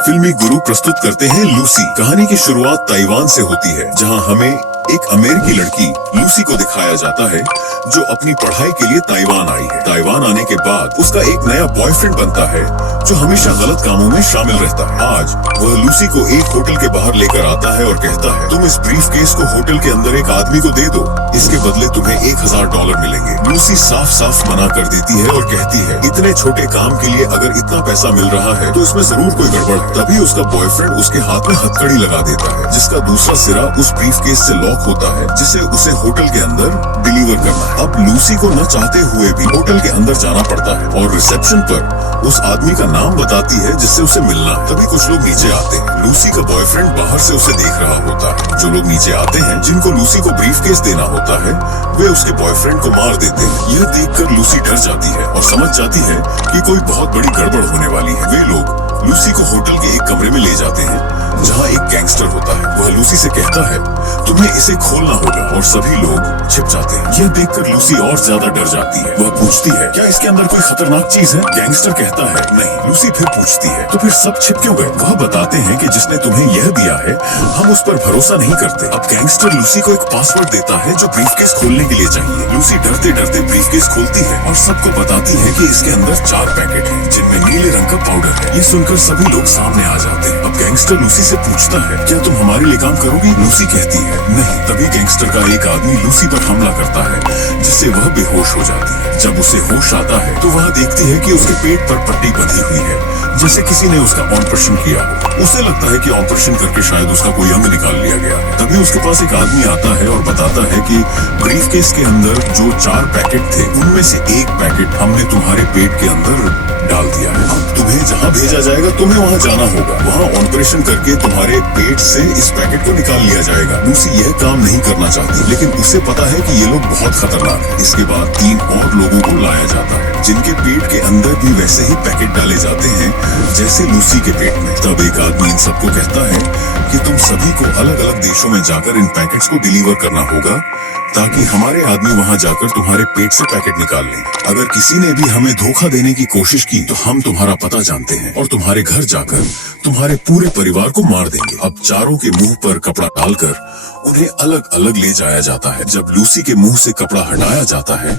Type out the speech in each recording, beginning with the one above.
फिल्मी गुरु प्रस्तुत करते हैं लूसी। कहानी की शुरुआत ताइवान से होती है, जहां हमें एक अमेरिकी लड़की लूसी को दिखाया जाता है जो अपनी पढ़ाई के लिए ताइवान आई है। ताइवान आने के बाद उसका एक नया बॉयफ्रेंड बनता है जो हमेशा गलत कामों में शामिल रहता है। आज वह लूसी को एक होटल के बाहर लेकर आता है और कहता है, तुम इस ब्रीफ केस को होटल के अंदर एक आदमी को दे दो, इसके बदले तुम्हें $1000 मिलेंगे। लूसी साफ साफ मना कर देती है और कहती है, इतने छोटे काम के लिए अगर इतना पैसा मिल रहा है तो इसमें जरूर कोई गड़बड़ है। तभी उसका बॉयफ्रेंड उसके हाथ में हथकड़ी लगा देता है, जिसका दूसरा सिरा उस ब्रीफ केस से लॉक होता है, जिसे उसे होटल के अंदर डिलीवर करना है। अब लूसी को न चाहते हुए भी होटल के अंदर जाना पड़ता है और रिसेप्शन पर उस आदमी का नाम बताती है जिससे उसे मिलना है। तभी कुछ लोग नीचे आते हैं। लूसी का बॉयफ्रेंड बाहर से उसे देख रहा होता है। जो लोग नीचे आते हैं, जिनको लूसी को ब्रीफ केस देना होता है, वे उसके बॉयफ्रेंड को मार देते हैं। यह देखकर लूसी डर जाती है और समझ जाती है कि कोई बहुत बड़ी गड़बड़ होने वाली है। वे लोग लूसी को होटल के एक कमरे में ले जाते हैं जहां एक गैंगस्टर होता है। वह लूसी से कहता है, तुम्हें इसे खोलना होगा, और सभी लोग छिप जाते हैं। यह देखकर लूसी और ज्यादा डर जाती है। वह पूछती है, क्या इसके अंदर कोई खतरनाक चीज है? गैंगस्टर कहता है, नहीं। लूसी फिर पूछती है, तो फिर सब छिप क्यों गए? वह बताते हैं कि जिसने तुम्हें यह दिया है, हम उस पर भरोसा नहीं करते। अब गैंगस्टर लूसी को एक पासवर्ड देता है जो ब्रीफकेस खोलने के लिए चाहिए। लूसी डरते डरते ब्रीफकेस खोलती है और सबको बताती है कि इसके अंदर 4 पैकेट हैं, जिनमें नीले रंग का पाउडर है। ये सुनकर सभी लोग सामने आ जाते हैं। अब गैंगस्टर लूसी से पूछता है, क्या तुम हमारे लिए काम करोगी? लूसी कहती है, नहीं। तभी गैंगस्टर का एक आदमी लूसी पर हमला करता है, जिससे वह बेहोश हो जाती है। जब उसे होश आता है तो वह देखती है कि उसके पेट पर पट्टी बंधी हुई है, जैसे किसी ने उसका ऑपरेशन किया हो। उसे लगता है कि ऑपरेशन करके शायद उसका कोई अंग निकाल लिया गया है। तभी उसके पास एक आदमी आता है और बताता है कि ब्रीफकेस के अंदर जो 4 पैकेट थे, उनमें से एक पैकेट हमने तुम्हारे पेट के अंदर डाल दिया है। अब तुम्हें जहाँ भेजा जाएगा, तुम्हें वहाँ जाना होगा। वहाँ ऑपरेशन करके तुम्हारे पेट से इस पैकेट को निकाल लिया जाएगा। लूसी यह काम नहीं करना चाहती, लेकिन उसे पता है कि ये लोग बहुत खतरनाक हैं। इसके बाद 3 और लोगों को लाया जाता है, जिनके पेट के अंदर भी वैसे ही पैकेट डाले जाते हैं जैसे लूसी के पेट में। तब एक आदमी इन सबको कहता है कि तुम सभी को अलग अलग देशों में जाकर इन पैकेट्स को डिलीवर करना होगा, ताकि हमारे आदमी वहाँ जाकर तुम्हारे पेट से पैकेट निकाल लें। अगर किसी ने भी हमें धोखा देने की कोशिश की तो हम तुम्हारा पता जानते हैं और तुम्हारे घर जाकर तुम्हारे पूरे परिवार को मार देंगे। अब चारों के मुंह पर कपड़ा डालकर उन्हें अलग अलग ले जाया जाता है। जब लूसी के मुंह से कपड़ा हटाया जाता है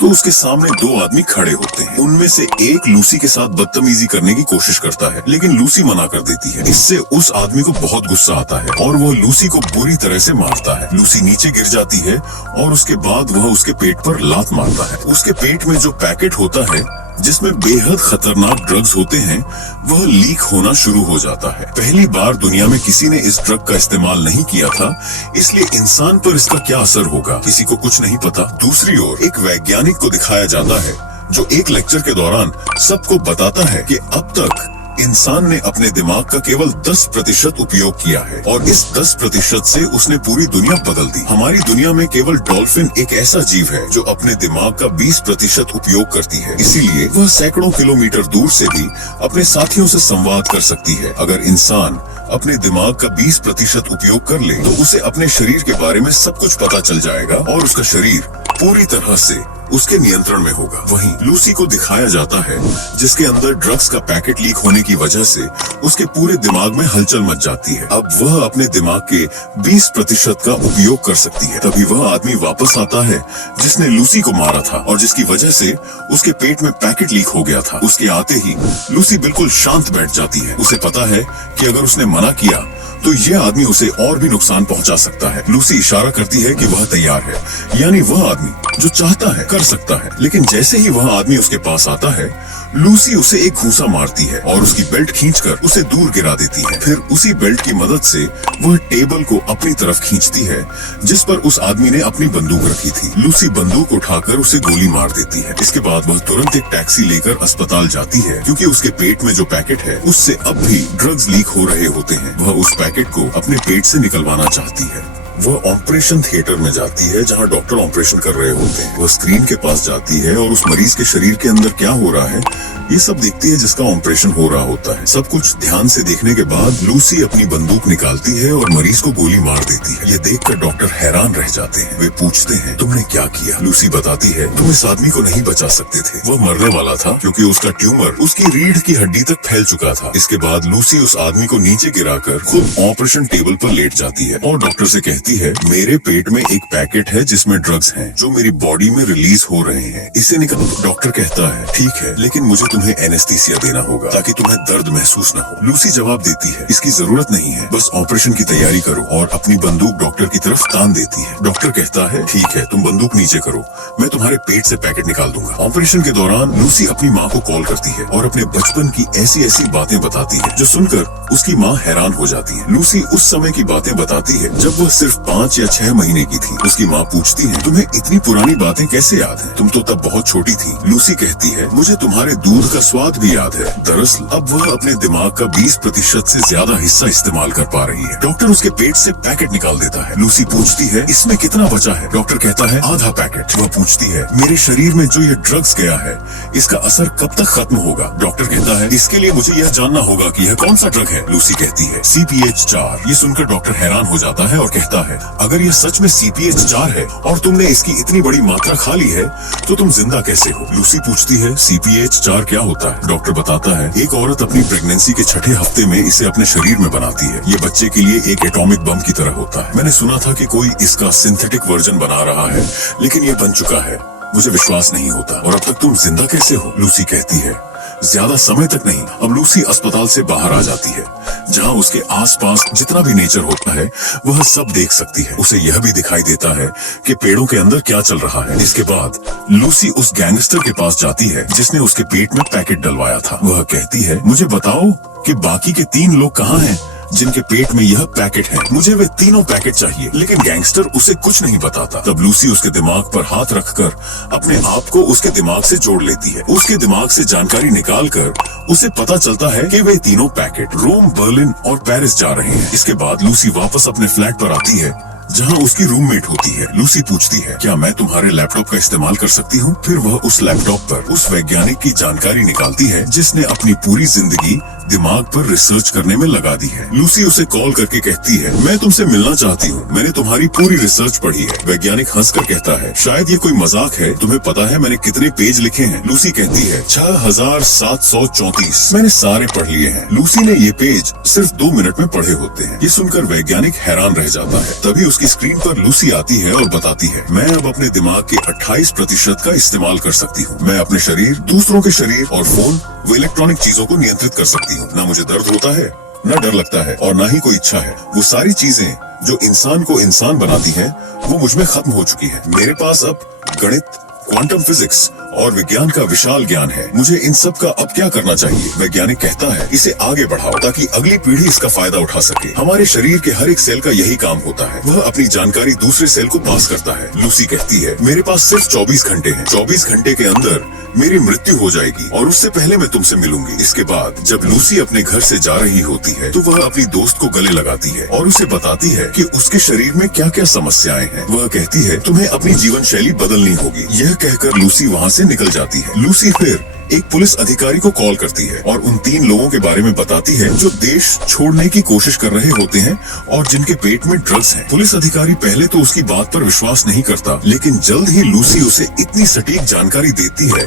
तो उसके सामने 2 आदमी खड़े होते हैं। उनमें से एक लूसी के साथ बदतमीजी करने की कोशिश करता है, लेकिन लूसी मना कर देती है। इससे उस आदमी को बहुत गुस्सा आता है और वो लूसी को बुरी तरह से मारता है। लूसी नीचे गिर जाती है और उसके बाद वह उसके पेट पर लात मारता है। उसके पेट में जो पैकेट होता है, जिसमें बेहद खतरनाक ड्रग्स होते हैं, वह लीक होना शुरू हो जाता है। पहली बार दुनिया में किसी ने इस ड्रग का इस्तेमाल नहीं किया था, इसलिए इंसान पर इसका क्या असर होगा, किसी को कुछ नहीं पता। दूसरी ओर एक वैज्ञानिक को दिखाया जाता है जो एक लेक्चर के दौरान सबको बताता है कि अब तक इंसान ने अपने दिमाग का केवल 10% उपयोग किया है, और इस 10% से उसने पूरी दुनिया बदल दी। हमारी दुनिया में केवल डॉल्फिन एक ऐसा जीव है जो अपने दिमाग का 20% उपयोग करती है, इसीलिए वह सैकड़ों किलोमीटर दूर से भी अपने साथियों से संवाद कर सकती है। अगर इंसान अपने दिमाग का 20% उपयोग कर ले तो उसे अपने शरीर के बारे में सब कुछ पता चल जाएगा और उसका शरीर पूरी तरह से उसके नियंत्रण में होगा। वहीं लूसी को दिखाया जाता है जिसके अंदर ड्रग्स का पैकेट लीक होने की वजह से उसके पूरे दिमाग में हलचल मच जाती है। अब वह अपने दिमाग के 20% का उपयोग कर सकती है। तभी वह आदमी वापस आता है जिसने लूसी को मारा था और जिसकी वजह से उसके पेट में पैकेट लीक हो गया था। उसके आते ही लूसी बिल्कुल शांत बैठ जाती है। उसे पता है कि अगर उसने मना किया तो यह आदमी उसे और भी नुकसान पहुंचा सकता है। लूसी इशारा करती है कि वह तैयार है, यानी वह आदमी जो चाहता है कर सकता है। लेकिन जैसे ही वह आदमी उसके पास आता है, लूसी उसे एक घूंसा मारती है और उसकी बेल्ट खींचकर उसे दूर गिरा देती है। फिर उसी बेल्ट की मदद से वह टेबल को अपनी तरफ खींचती है जिस पर उस आदमी ने अपनी बंदूक रखी थी। लूसी बंदूक उठाकर उसे गोली मार देती है। इसके बाद वह तुरंत एक टैक्सी लेकर अस्पताल जाती है, क्योंकि उसके पेट में जो पैकेट है उससे अब भी ड्रग्स लीक हो रहे होते हैं। वह उस पैकेट को अपने पेट से निकलवाना चाहती है। वह ऑपरेशन थिएटर में जाती है जहाँ डॉक्टर ऑपरेशन कर रहे होते हैं। वह स्क्रीन के पास जाती है और उस मरीज के शरीर के अंदर क्या हो रहा है ये सब देखती है जिसका ऑपरेशन हो रहा होता है। सब कुछ ध्यान से देखने के बाद लूसी अपनी बंदूक निकालती है और मरीज को गोली मार देती है। ये देखकर डॉक्टर हैरान रह जाते हैं। वे पूछते हैं तुमने क्या किया? लूसी बताती है तुम इस आदमी को नहीं बचा सकते थे, वह मरने वाला था क्योंकि उसका ट्यूमर उसकी रीढ़ की हड्डी तक फैल चुका था। इसके बाद लूसी उस आदमी को नीचे गिराकर खुद ऑपरेशन टेबल पर लेट जाती है और डॉक्टर से कहती है मेरे पेट में एक पैकेट है जिसमें ड्रग्स हैं जो मेरी बॉडी में रिलीज हो रहे हैं, इसे निकालो। डॉक्टर कहता है ठीक है, लेकिन मुझे तुम्हें एनेस्थीसिया देना होगा ताकि तुम्हें दर्द महसूस न हो। लूसी जवाब देती है इसकी जरूरत नहीं है, बस ऑपरेशन की तैयारी करो, और अपनी बंदूक डॉक्टर की तरफ तान देती है। डॉक्टर कहता है ठीक है, तुम बंदूक नीचे करो, मैं तुम्हारे पेट से पैकेट निकाल दूंगा। ऑपरेशन के दौरान लूसी अपनी माँ को कॉल करती है और अपने बचपन की ऐसी ऐसी बातें बताती है जो सुनकर उसकी माँ हैरान हो जाती है। लूसी उस समय की बातें बताती है जब वह सिर्फ 5 या 6 महीने की थी। उसकी माँ पूछती है तुम्हें इतनी पुरानी बातें कैसे याद हैं? तुम तो तब बहुत छोटी थी। लूसी कहती है मुझे तुम्हारे दूध का स्वाद भी याद है। दरअसल अब वह अपने दिमाग का 20% से ज्यादा हिस्सा इस्तेमाल कर पा रही है। डॉक्टर उसके पेट से पैकेट निकाल देता है। लूसी पूछती है इसमें कितना बचा है? डॉक्टर कहता है आधा पैकेट। वह पूछती है मेरे शरीर में जो ये ड्रग्स गया है इसका असर कब तक खत्म होगा? डॉक्टर कहता है इसके लिए मुझे यह जानना होगा कि यह कौन सा ड्रग है। लूसी कहती है CPH-4। ये सुनकर डॉक्टर हैरान हो जाता है और कहता है अगर यह सच में CPH-4 है और तुमने इसकी इतनी बड़ी मात्रा खा ली है तो तुम जिंदा कैसे हो? लूसी पूछती है CPH-4 क्या होता है? डॉक्टर बताता है एक औरत अपनी प्रेगनेंसी के 6ठे हफ्ते में इसे अपने शरीर में बनाती है। ये बच्चे के लिए एक एटॉमिक बम की तरह होता है। मैंने सुना था कि कोई इसका सिंथेटिक वर्जन बना रहा है, लेकिन ये बन चुका है। मुझे विश्वास नहीं होता। और अब तक तुम जिंदा कैसे हो? लूसी कहती है ज्यादा समय तक नहीं। अब लूसी अस्पताल से बाहर आ जाती है जहाँ उसके आसपास जितना भी नेचर होता है वह सब देख सकती है। उसे यह भी दिखाई देता है कि पेड़ों के अंदर क्या चल रहा है। इसके बाद लूसी उस गैंगस्टर के पास जाती है जिसने उसके पेट में पैकेट डलवाया था। वह कहती है मुझे बताओ कि बाकी के 3 लोग कहाँ हैं जिनके पेट में यह पैकेट है? मुझे वे तीनों पैकेट चाहिए। लेकिन गैंगस्टर उसे कुछ नहीं बताता। तब लूसी उसके दिमाग पर हाथ रखकर अपने आप को उसके दिमाग से जोड़ लेती है। उसके दिमाग से जानकारी निकालकर उसे पता चलता है कि वे तीनों पैकेट रोम, बर्लिन और पेरिस जा रहे हैं। इसके बाद लूसी वापस अपने फ्लैट पर आती है जहाँ उसकी रूममेट होती है। लूसी पूछती है क्या मैं तुम्हारे लैपटॉप का इस्तेमाल कर सकती हूँ? फिर वह उस लैपटॉप पर उस वैज्ञानिक की जानकारी निकालती है जिसने अपनी पूरी जिंदगी दिमाग पर रिसर्च करने में लगा दी है। लूसी उसे कॉल करके कहती है मैं तुमसे मिलना चाहती हूँ, मैंने तुम्हारी पूरी रिसर्च पढ़ी है। वैज्ञानिक हंसकर कहता है शायद ये कोई मजाक है, तुम्हें पता है मैंने कितने पेज लिखे हैं? लूसी कहती है 6734। मैंने सारे पढ़ लिए हैं। लूसी ने ये पेज सिर्फ 2 मिनट में पढ़े होते हैं। ये सुनकर वैज्ञानिक हैरान रह जाता है। तभी उसकी स्क्रीन पर लूसी आती है और बताती है मैं अब अपने दिमाग के 28% का इस्तेमाल कर सकती हूँ। मैं अपने शरीर, दूसरों के शरीर और फोन व इलेक्ट्रॉनिक चीजों को नियंत्रित कर सकती हूँ। ना मुझे दर्द होता है, न डर लगता है और न ही कोई इच्छा है। वो सारी चीजें जो इंसान को इंसान बनाती हैं, वो मुझ में खत्म हो चुकी है। मेरे पास अब गणित, क्वांटम फिजिक्स और विज्ञान का विशाल ज्ञान है। मुझे इन सब का अब क्या करना चाहिए? वैज्ञानिक कहता है इसे आगे बढ़ाओ ताकि अगली पीढ़ी इसका फायदा उठा सके। हमारे शरीर के हर एक सेल का यही काम होता है, वह अपनी जानकारी दूसरे सेल को पास करता है। लूसी कहती है मेरे पास सिर्फ 24 घंटे हैं। 24 घंटे के अंदर मेरी मृत्यु हो जाएगी और उससे पहले मैं तुमसे मिलूंगी। इसके बाद जब लूसी अपने घर से जा रही होती है तो वह अपनी दोस्त को गले लगाती है और उसे बताती है कि उसके शरीर में क्या क्या समस्याएं हैं। वह कहती है तुम्हें अपनी जीवन शैली बदलनी होगी। यह कहकर लूसी वहाँ से निकल जाती है। लूसी फिर एक पुलिस अधिकारी को कॉल करती है और उन 3 लोगों के बारे में बताती है जो देश छोड़ने की कोशिश कर रहे होते हैं और जिनके पेट में ड्रग्स हैं। पुलिस अधिकारी पहले तो उसकी बात पर विश्वास नहीं करता, लेकिन जल्द ही लूसी उसे इतनी सटीक जानकारी देती है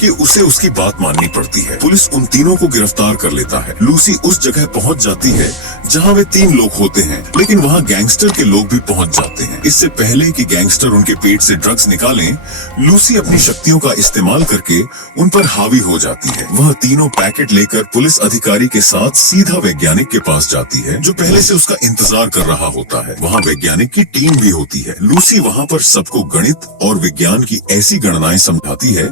कि उसे उसकी बात माननी पड़ती है। पुलिस उन तीनों को गिरफ्तार कर लेता है। लूसी उस जगह पहुंच जाती है जहां वे 3 लोग होते हैं, लेकिन वहां गैंगस्टर के लोग भी पहुंच जाते हैं। इससे पहले कि गैंगस्टर उनके पेट से ड्रग्स निकालें, लूसी अपनी शक्तियों का इस्तेमाल करके उन पर हावी हो जाती है। वह तीनों पैकेट लेकर पुलिस अधिकारी के साथ सीधा वैज्ञानिक के पास जाती है जो पहले से उसका इंतजार कर रहा होता है। वहाँ वैज्ञानिक की टीम भी होती है। लूसी वहाँ पर सबको गणित और विज्ञान की ऐसी गणनाएं समझाती है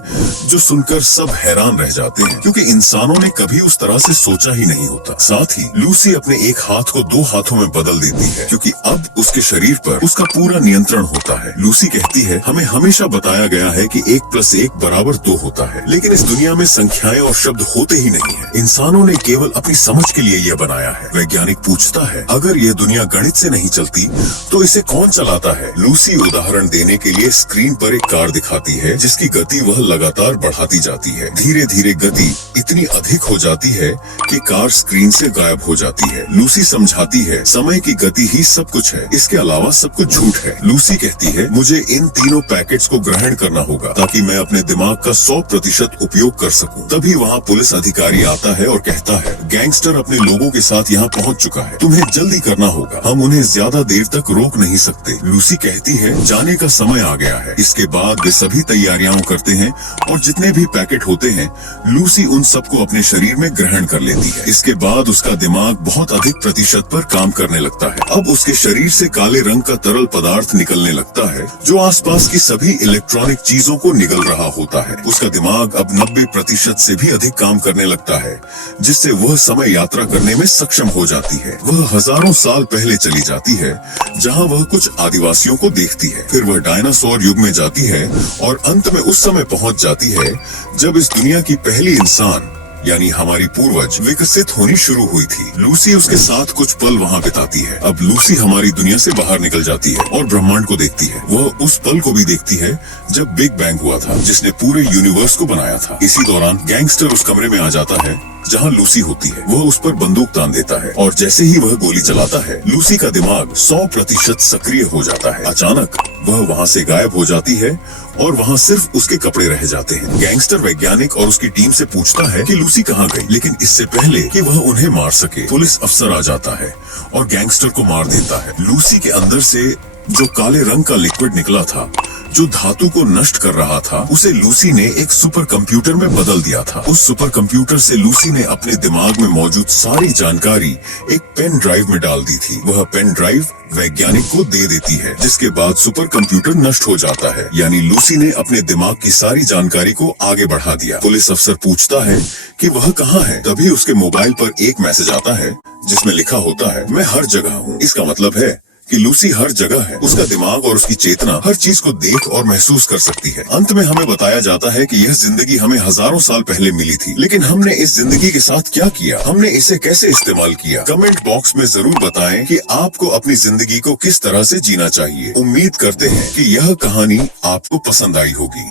जो सुनकर सब हैरान रह जाते हैं, क्योंकि इंसानों ने कभी उस तरह से सोचा ही नहीं होता। साथ ही लूसी अपने एक हाथ को 2 हाथों में बदल देती है, क्योंकि अब उसके शरीर पर उसका पूरा नियंत्रण होता है। लूसी कहती है हमें हमेशा बताया गया है कि 1 + 1 = 2 होता है, लेकिन इस दुनिया दुनिया में संख्याएं और शब्द होते ही नहीं है। इंसानों ने केवल अपनी समझ के लिए यह बनाया है। वैज्ञानिक पूछता है, अगर यह दुनिया गणित से नहीं चलती तो इसे कौन चलाता है? लूसी उदाहरण देने के लिए स्क्रीन पर एक कार दिखाती है जिसकी गति वह लगातार बढ़ाती जाती है। धीरे धीरे गति इतनी अधिक हो जाती है कि कार स्क्रीन से गायब हो जाती है। लूसी समझाती है, समय की गति ही सब कुछ है, इसके अलावा सब कुछ झूठ है। लूसी कहती है, मुझे इन तीनों पैकेट्स को ग्रहण करना होगा ताकि मैं अपने दिमाग का 100% उपयोग कर सकूं। तभी वहाँ पुलिस अधिकारी आता है और कहता है, गैंगस्टर अपने लोगों के साथ यहाँ पहुँच चुका है, तुम्हें जल्दी करना होगा, हम उन्हें ज्यादा देर तक रोक नहीं सकते। लूसी कहती है, जाने का समय आ गया है। इसके बाद वे सभी तैयारियां करते हैं और जितने भी पैकेट होते हैं लूसी उन सबको अपने शरीर में ग्रहण कर लेती है। इसके बाद उसका दिमाग बहुत अधिक प्रतिशत पर काम करने लगता है। अब उसके शरीर से काले रंग का तरल पदार्थ निकलने लगता है जो आसपास की सभी इलेक्ट्रॉनिक चीजों को निगल रहा होता है। उसका दिमाग अब 90% से भी अधिक काम करने लगता है जिससे वह समय यात्रा करने में सक्षम हो जाती है। वह हजारों साल पहले चली जाती है जहाँ वह कुछ आदिवासियों को देखती है। फिर वह डायनासोर युग में जाती है और अंत में उस समय पहुँच जाती है जब इस दुनिया की पहली इंसान यानी हमारी पूर्वज विकसित होनी शुरू हुई थी। लूसी उसके साथ कुछ पल वहाँ बिताती है। अब लूसी हमारी दुनिया से बाहर निकल जाती है और ब्रह्मांड को देखती है। वह उस पल को भी देखती है जब बिग बैंग हुआ था जिसने पूरे यूनिवर्स को बनाया था। इसी दौरान गैंगस्टर उस कमरे में आ जाता है जहाँ लूसी होती है। वह उस पर बंदूक तान देता है और जैसे ही वह गोली चलाता है लूसी का दिमाग 100% सक्रिय हो जाता है। अचानक वह वहाँ से गायब हो जाती है और वहाँ सिर्फ उसके कपड़े रह जाते हैं। गैंगस्टर वैज्ञानिक और उसकी टीम से पूछता है कि लूसी कहाँ गई, लेकिन इससे पहले कि वह उन्हें मार सके पुलिस अफसर आ जाता है और गैंगस्टर को मार देता है। लूसी के अंदर से जो काले रंग का लिक्विड निकला था जो धातु को नष्ट कर रहा था उसे लूसी ने एक सुपर कंप्यूटर में बदल दिया था। उस सुपर कंप्यूटर से लूसी ने अपने दिमाग में मौजूद सारी जानकारी एक पेन ड्राइव में डाल दी थी। वह पेन ड्राइव वैज्ञानिक को दे देती है जिसके बाद सुपर कंप्यूटर नष्ट हो जाता है। यानी लूसी ने अपने दिमाग की सारी जानकारी को आगे बढ़ा दिया। पुलिस अफसर पूछता है कि वह कहाँ है। तभी उसके मोबाइल पर एक मैसेज आता है जिसमें लिखा होता है, मैं हर जगह हूँ। इसका मतलब है कि लूसी हर जगह है। उसका दिमाग और उसकी चेतना हर चीज को देख और महसूस कर सकती है। अंत में हमें बताया जाता है कि यह जिंदगी हमें हजारों साल पहले मिली थी, लेकिन हमने इस जिंदगी के साथ क्या किया, हमने इसे कैसे इस्तेमाल किया। कमेंट बॉक्स में जरूर बताएं कि आपको अपनी जिंदगी को किस तरह से जीना चाहिए। उम्मीद करते हैं कि यह कहानी आपको पसंद आई होगी।